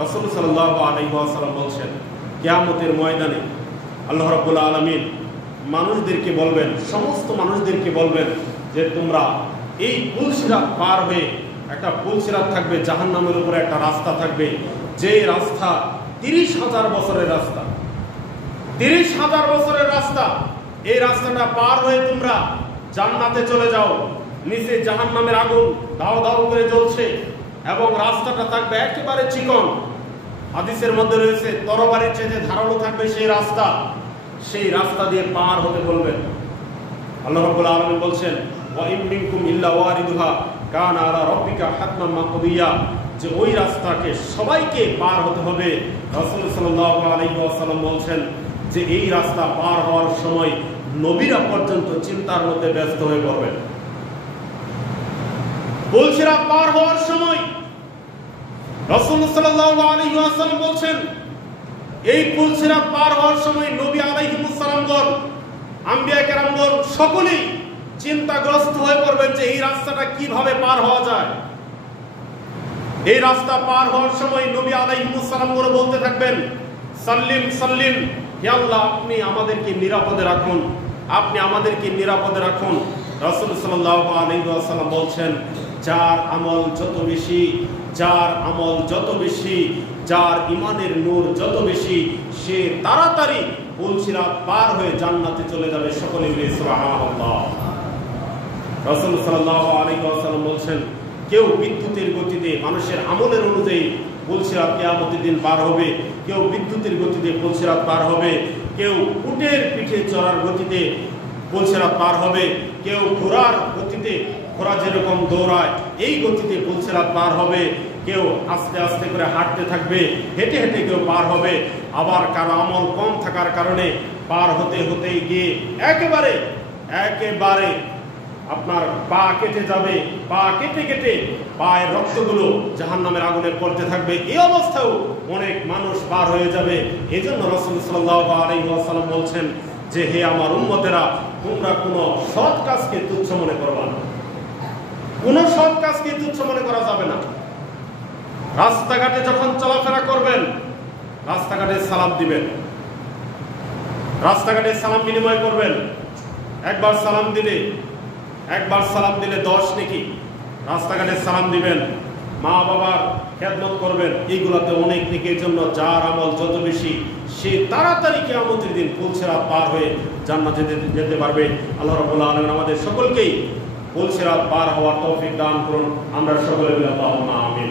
রাসূল সাল্লাল্লাহু আলাইহি ওয়াসাল্লাম বলছেন, কিয়ামতের ময়দানে আল্লাহ রাব্বুল আলামিন মানুষদেরকে বলবেন, সমস্ত মানুষদেরকে বলবেন যে তোমরা এই পুলসিরাত পার হয়ে, একটা পুলসিরাত থাকবে, জাহান্নামের উপরে একটা রাস্তা থাকবে, যে রাস্তা 30,000 বছরের রাস্তা, 30,000 বছরের রাস্তা। এই রাস্তাটা পার হয়ে তোমরা জান্নাতে চলে যাও। নিচে জাহান্নামের আগুন দাও দাও করে জ্বলছে এবং রাস্তাটা থাকবে একেবারে চিকন। হাদিসের মধ্যে রয়েছে তরবারির চেয়ে ধারালো থাকবে সেই রাস্তা। সেই রাস্তা দিয়ে পার হতে বলবেন। আল্লাহ রাব্বুল আলামিন বলছেন, ওয়া ইন মিনকুম ইল্লা ওয়ারিদুহা কানা আলা রাব্বিকা হাতমান মাকদিয়া, যে ওই রাস্তাকে সবাইকে পার হতে হবে। রাসূল সাল্লাল্লাহু আলাইহি ওয়াসাল্লাম বলছেন যে এই রাস্তা পার হওয়ার সময় নবীরা পর্যন্ত চিন্তার মধ্যে ব্যস্ত হয়ে পড়বেন। পুলসিরাত পার হওয়ার সময় রাসূল সাল্লাল্লাহু আলাইহি ওয়াসাল্লাম বলছেন, এই পুলসিরাত পার হওয়ার সময় নবী আলাইহিস সালামগণ, আম্বিয়া কেরামগণ সকলেই চিন্তাগ্রস্ত হয়ে পড়বেন যে এই রাস্তাটা কিভাবে পার হওয়া যায়। এই রাস্তা পার হওয়ার সময় নবী আলাইহিস সালামগণ বলতে থাকবেন, সাল্লিম সাল্লিম, হে আল্লাহ আপনি আমাদেরকে নিরাপদে রাখুন, আপনি আমাদেরকে নিরাপদে রাখুন। রাসূল সাল্লাল্লাহু আলাইহি ওয়াসাল্লাম বলছেন, যার আমল যত বেশি, যার আমল যত বেশি, যার ঈমানের নূর যত বেশি, সে তাড়াতাড়ি পুলসিরাত পার হয়ে জান্নাতে চলে যাবে। সকলে মিলে সুবহানাল্লাহ। রাসূল সাল্লাল্লাহু আলাইহি ওয়াসাল্লাম বলছেন, কেউ বিদ্যুতের গতিতে মানুষের আমলের অনুযায়ী পুলসিরাত কিয়ামতের দিন পার হবে, কেউ বিদ্যুতের গতিতে পুলসিরাত পার হবে, কেউ উটের পিঠে চড়ার গতিতে পুলসিরাত পার হবে, কেউ ঘোড়ার গতিতে, ঘোড়া যেরকম দৌড়ায় এই গতিতে পুলসিরাত পার হবে, কেউ আস্তে আস্তে করে হাঁটতে থাকবে, হেঁটে হেঁটে কেউ পার হবে। আবার কারো আমল কম থাকার কারণে পার হতে হতে গিয়ে একেবারে একেবারে আপনার পা কেটে যাবে, পা কেটে কেটে পায়ের রক্তগুলো জাহান্নামের আগুনে পড়তে থাকবে। এই অবস্থাও অনেক মানুষ পার হয়ে যাবে। এই জন্য রাসূল সাল্লাল্লাহু আলাইহি ওয়াসাল্লাম বলছেন যে হে আমার উম্মতেরা, তোমরা কোনো সৎ কাজকে তুচ্ছ মনে করবা না, কোনো সৎ কাজকে তুচ্ছ মনে করা যাবে না। রাস্তাঘাটে যখন চলাফেরা করবেন, রাস্তাঘাটে সালাম দিবেন, রাস্তাঘাটে সালাম বিনিময় করবেন। একবার সালাম দিলে 10 নেকি। রাস্তাঘাটে সালাম দিবেন, মা বাবার খেদমত করবেন, এইগুলাতে অনেক নেকির জন্য যার আমল যত বেশি, সে তাড়াতাড়ি কিয়ামতের দিন পুলসিরাত পার হয়ে জান্নাতে যেতে পারবে। আল্লাহ রাব্বুল আলামিন আমাদের সকলকেই পুলসিরাত পার হওয়ার তৌফিক দান করুন। আমরা সকলে মিলে আল্লাহুম্মা আমিন।